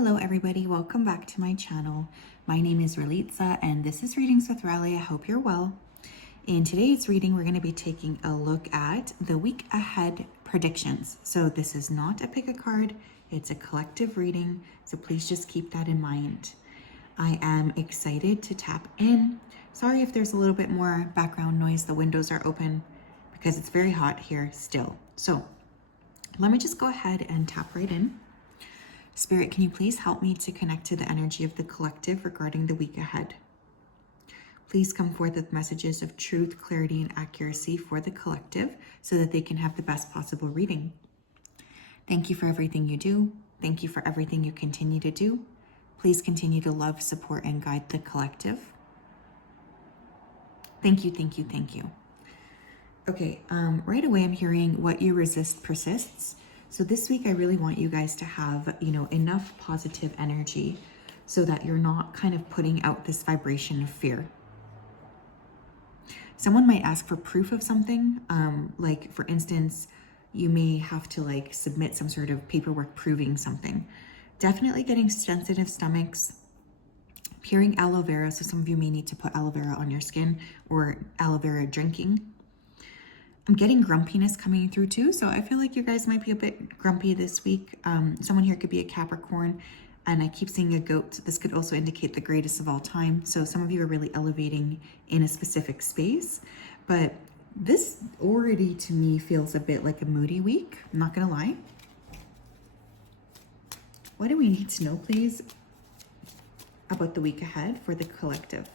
Hello everybody, welcome back to my channel. My name is Ralitza and this is Readings with Raleigh. I hope you're well. In today's reading, we're going to be taking a look at the week ahead predictions. So this is not a pick a card, it's a collective reading. So please just keep that in mind. I am excited to tap in. Sorry if there's a little bit more background noise. The windows are open because it's very hot here still. So let me just go ahead and tap right in. Spirit, can you please help me to connect to the energy of the collective regarding the week ahead? Please come forth with messages of truth, clarity, and accuracy for the collective so that they can have the best possible reading. Thank you for everything you do. Thank you for everything you continue to do. Please continue to love, support, and guide the collective. Thank you, thank you, thank you. Okay, right away I'm hearing what you resist persists. So this week I really want you guys to have, enough positive energy so that you're not kind of putting out this vibration of fear. Someone might ask for proof of something. Like for instance, you may have to submit some sort of paperwork proving something. Definitely getting sensitive stomachs. Hearing aloe vera, so some of you may need to put aloe vera on your skin or aloe vera drinking. I'm getting grumpiness coming through too, so I feel like you guys might be a bit grumpy this week. Someone here could be a Capricorn, and I keep seeing a goat. This could also indicate the greatest of all time. So some of you are really elevating in a specific space, but this already to me feels a bit like a moody week. I'm not gonna lie. What do we need to know, please, about the week ahead for the collective?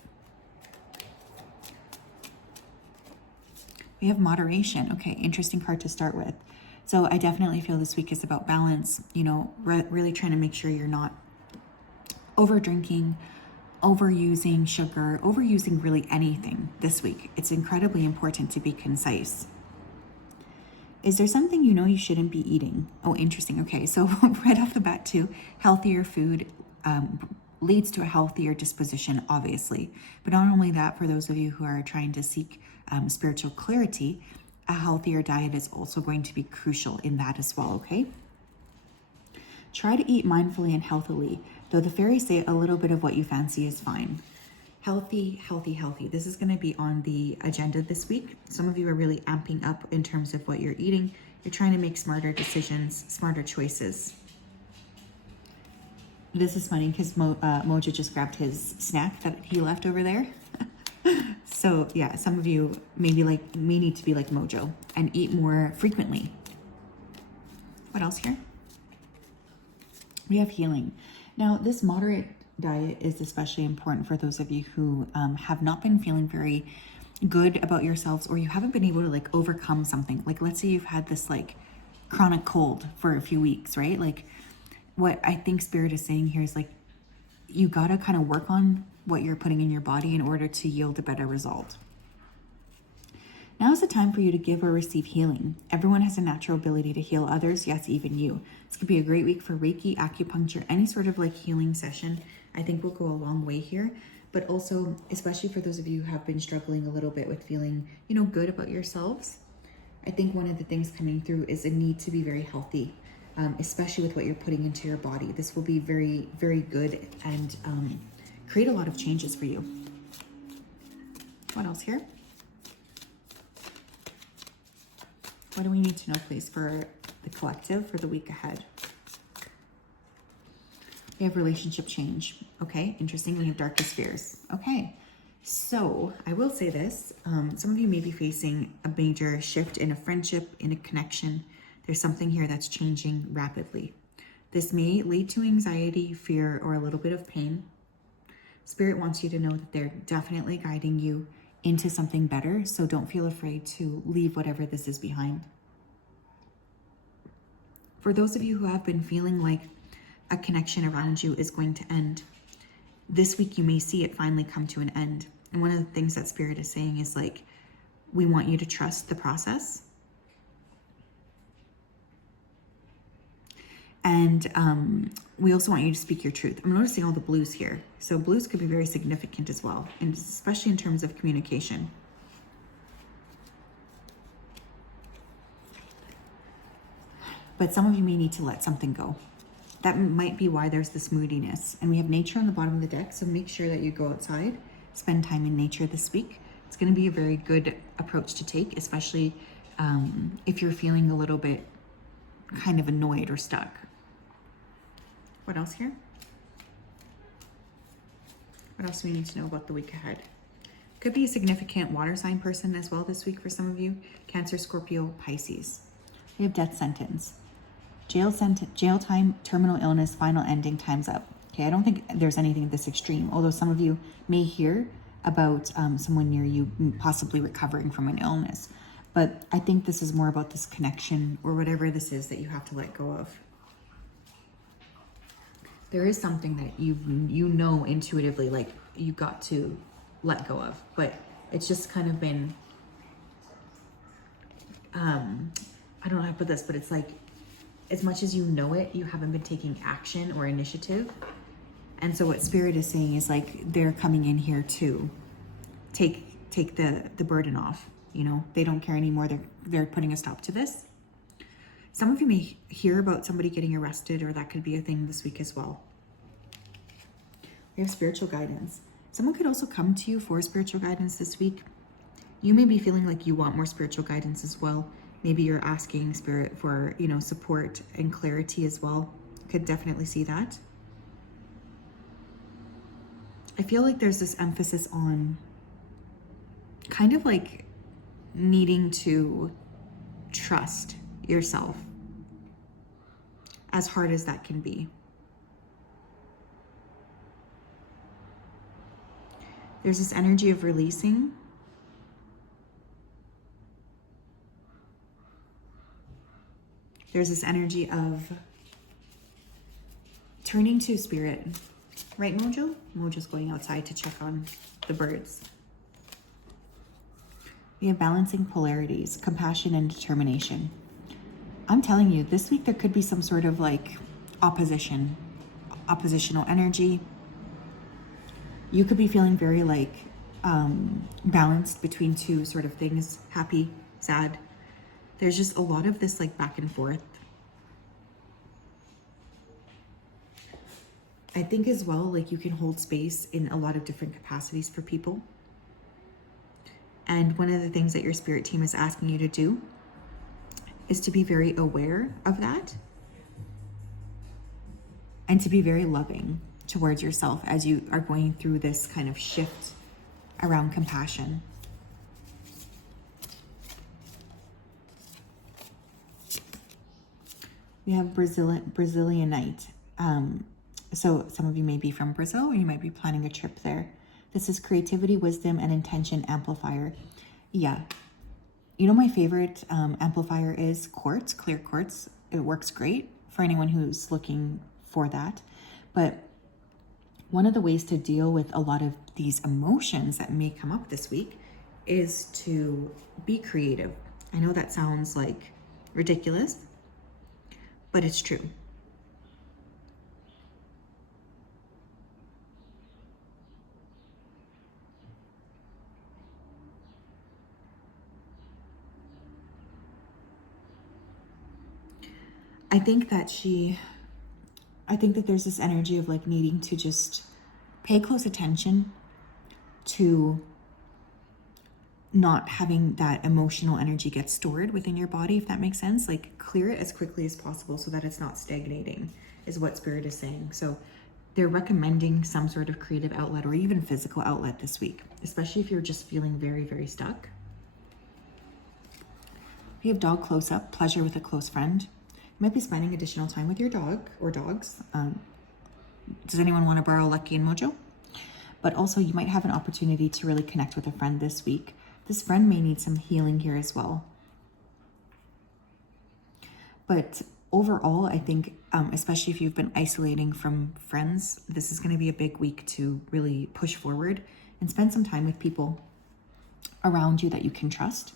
We have moderation. Okay, interesting card to start with. So I definitely feel this week is about balance, really trying to make sure you're not over drinking, overusing sugar, overusing really anything this week. It's incredibly important to be concise. Is there something you shouldn't be eating? Oh, interesting. Okay, so right off the bat too, healthier food leads to a healthier disposition, obviously. But not only that, for those of you who are trying to seek spiritual clarity, a healthier diet is also going to be crucial in that as well, okay? Try to eat mindfully and healthily, though the fairies say a little bit of what you fancy is fine. Healthy, healthy, healthy. This is going to be on the agenda this week. Some of you are really amping up in terms of what you're eating. You're trying to make smarter decisions, smarter choices. This is funny because Mojo just grabbed his snack that he left over there. So yeah, some of you maybe may need to be like Mojo and eat more frequently. What else here? We have healing. Now, this moderate diet is especially important for those of you who have not been feeling very good about yourselves, or you haven't been able to overcome something. Let's say you've had this chronic cold for a few weeks, right? What I think Spirit is saying here is you gotta kind of work on what you're putting in your body in order to yield a better result. Now is the time for you to give or receive healing. Everyone has a natural ability to heal others, yes, even you. This could be a great week for Reiki, acupuncture, any sort of healing session. I think will go a long way here, but also, especially for those of you who have been struggling a little bit with feeling, good about yourselves. I think one of the things coming through is a need to be very healthy. Especially with what you're putting into your body. This will be very, very good and create a lot of changes for you. What else here? What do we need to know, please, for the collective for the week ahead? We have relationship change. Okay, interesting. We have darkest fears. Okay, so I will say this. Some of you may be facing a major shift in a friendship, in a connection. There's something here that's changing rapidly. This may lead to anxiety, fear, or a little bit of pain. Spirit wants you to know that they're definitely guiding you into something better, so don't feel afraid to leave whatever this is behind. For those of you who have been feeling like a connection around you is going to end, this week you may see it finally come to an end. And one of the things that Spirit is saying is we want you to trust the process. And we also want you to speak your truth. I'm noticing all the blues here. So blues could be very significant as well, and especially in terms of communication. But some of you may need to let something go. That might be why there's this moodiness. And we have nature on the bottom of the deck, so make sure that you go outside, spend time in nature this week. It's going to be a very good approach to take, especially if you're feeling a little bit kind of annoyed or stuck. What else here? What else do we need to know about the week ahead? Could be a significant water sign person as well this week for some of you. Cancer, Scorpio, Pisces. We have death sentence. Jail time, terminal illness, final ending, time's up. Okay, I don't think there's anything this extreme, although some of you may hear about someone near you possibly recovering from an illness. But I think this is more about this connection or whatever this is that you have to let go of. There is something that you know intuitively, like you got to let go of, but it's just kind of been, I don't know how to put this, but it's like, as much as you know it, you haven't been taking action or initiative. And so what Spirit is saying is like, they're coming in here to take the burden off. You know, they don't care anymore. They're putting a stop to this. Some of you may hear about somebody getting arrested, or that could be a thing this week as well. We have spiritual guidance. Someone could also come to you for spiritual guidance this week. You may be feeling like you want more spiritual guidance as well. Maybe you're asking Spirit for, you know, support and clarity as well. Could definitely see that. I feel like there's this emphasis on kind of like needing to trust yourself, as hard as that can be. There's this energy of releasing. There's this energy of turning to Spirit. Right, Mojo? Mojo's going outside to check on the birds. We have balancing polarities, compassion and determination. I'm telling you, this week there could be some sort of like oppositional energy. You could be feeling very like balanced between two sort of things, happy, sad. There's just a lot of this like back and forth. I think as well, like you can hold space in a lot of different capacities for people. And one of the things that your spirit team is asking you to do is to be very aware of that and to be very loving towards yourself as you are going through this kind of shift around compassion. We have Brazilianite. So some of you may be from Brazil, or you might be planning a trip there. This is creativity, wisdom, and intention amplifier. Yeah. You know, my favorite amplifier is quartz, clear quartz. It works great for anyone who's looking for that. But one of the ways to deal with a lot of these emotions that may come up this week is to be creative. I know that sounds like ridiculous, but it's true. I think that there's this energy of like needing to just pay close attention to not having that emotional energy get stored within your body, if that makes sense. Like clear it as quickly as possible so that it's not stagnating, is what Spirit is saying. So they're recommending some sort of creative outlet or even physical outlet this week, especially if you're just feeling very, very stuck. We have dog close up, pleasure with a close friend. You might be spending additional time with your dog or dogs. Does anyone want to borrow Lucky and Mojo? But also you might have an opportunity to really connect with a friend this week. This friend may need some healing here as well. But overall, I think, especially if you've been isolating from friends, this is going to be a big week to really push forward and spend some time with people around you that you can trust.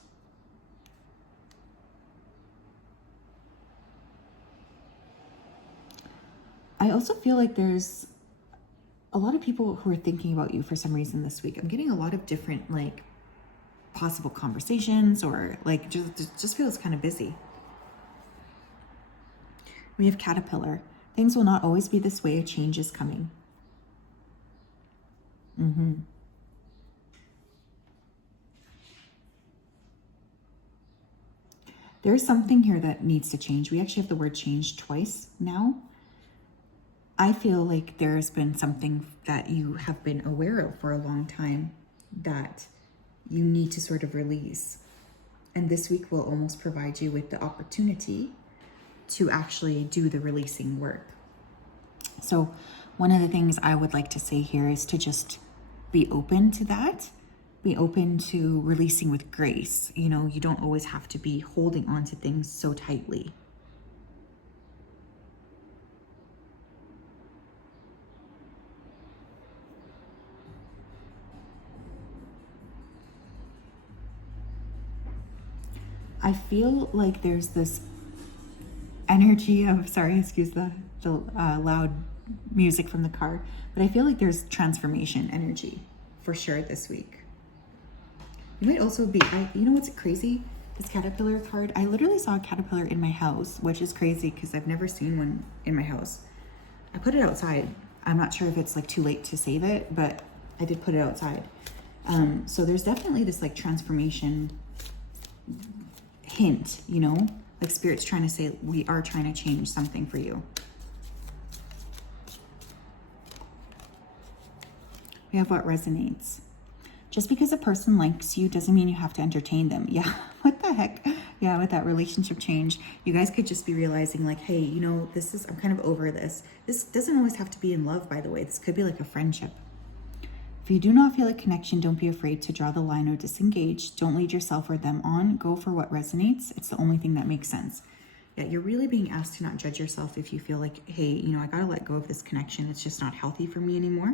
I also feel like there's a lot of people who are thinking about you for some reason this week. I'm getting a lot of different like possible conversations, or like just feels kind of busy. We have Caterpillar. Things will not always be this way. A change is coming. There's something here that needs to change. We actually have the word change twice now. I feel like there's been something that you have been aware of for a long time that you need to sort of release. And this week will almost provide you with the opportunity to actually do the releasing work. So one of the things I would like to say here is to just be open to that. Be open to releasing with grace. You know, you don't always have to be holding on to things so tightly. I feel like there's this energy of, sorry, excuse the loud music from the car, but I feel like there's transformation energy for sure this week. You might also be, you know what's crazy? This caterpillar card, I literally saw a caterpillar in my house, which is crazy because I've never seen one in my house. I put it outside. I'm not sure if it's like too late to save it, but I did put it outside. So there's definitely this like transformation hint, you know, like Spirit's trying to say, we are trying to change something for you. We have what resonates. Just because a person likes you doesn't mean you have to entertain them. Yeah, what the heck? Yeah, with that relationship change, you guys could just be realizing like, hey, you know, I'm kind of over this. This doesn't always have to be in love, by the way. This could be like a friendship. If you do not feel a connection, don't be afraid to draw the line or disengage. Don't lead yourself or them on. Go for what resonates. It's the only thing that makes sense. Yeah, you're really being asked to not judge yourself if you feel like, hey, you know, I gotta let go of this connection. It's just not healthy for me anymore.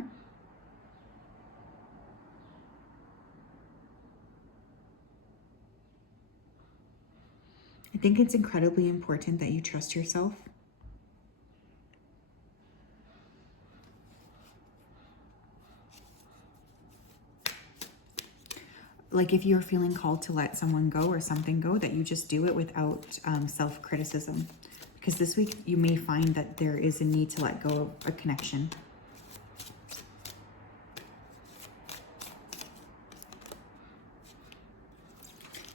I think it's incredibly important that you trust yourself. Like if you're feeling called to let someone go or something go, that you just do it without self-criticism. Because this week you may find that there is a need to let go of a connection.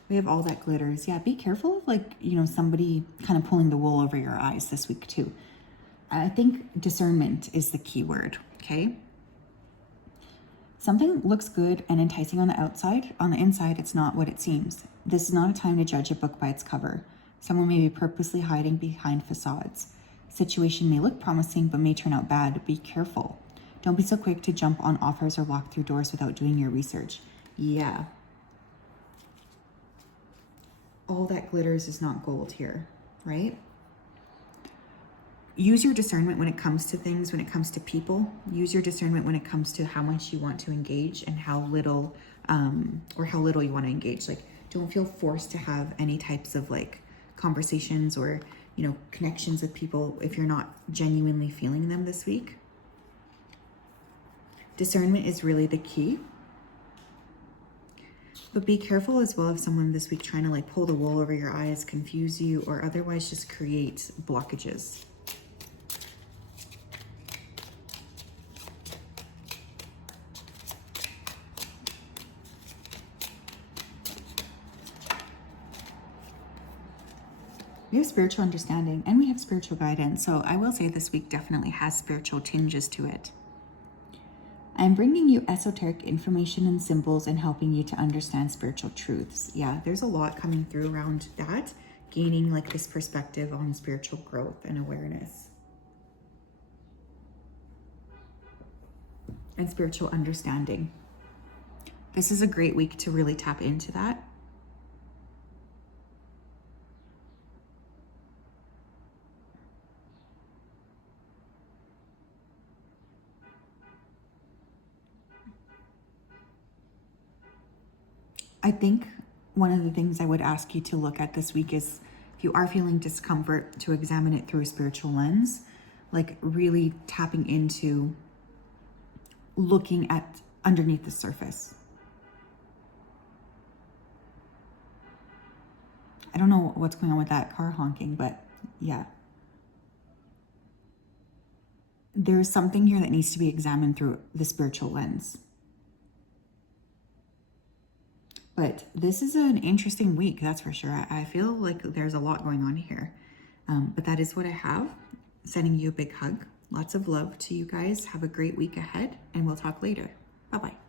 We have all that glitters. Yeah, be careful of like, you know, somebody kind of pulling the wool over your eyes this week too. I think discernment is the key word, okay? Something looks good and enticing on the outside. On the inside, it's not what it seems. This is not a time to judge a book by its cover. Someone may be purposely hiding behind facades. Situation may look promising, but may turn out bad. Be careful. Don't be so quick to jump on offers or walk through doors without doing your research. Yeah. All that glitters is not gold here, right? Use your discernment when it comes to things, when it comes to people. Use your discernment when it comes to how much you want to engage and how little you want to engage. Like, don't feel forced to have any types of like conversations or, you know, connections with people if you're not genuinely feeling them this week. Discernment is really the key. But be careful as well of someone this week trying to like pull the wool over your eyes, confuse you, or otherwise just create blockages. We have spiritual understanding and we have spiritual guidance. So I will say this week definitely has spiritual tinges to it. I'm bringing you esoteric information and symbols and helping you to understand spiritual truths. Yeah, there's a lot coming through around that, gaining like this perspective on spiritual growth and awareness. And spiritual understanding. This is a great week to really tap into that. I think one of the things I would ask you to look at this week is if you are feeling discomfort, to examine it through a spiritual lens, like really tapping into looking at underneath the surface. I don't know what's going on with that car honking, but yeah. there's something here that needs to be examined through the spiritual lens. But this is an interesting week, that's for sure. I feel like there's a lot going on here. But that is what I have. Sending you a big hug. Lots of love to you guys. Have a great week ahead, and we'll talk later. Bye-bye.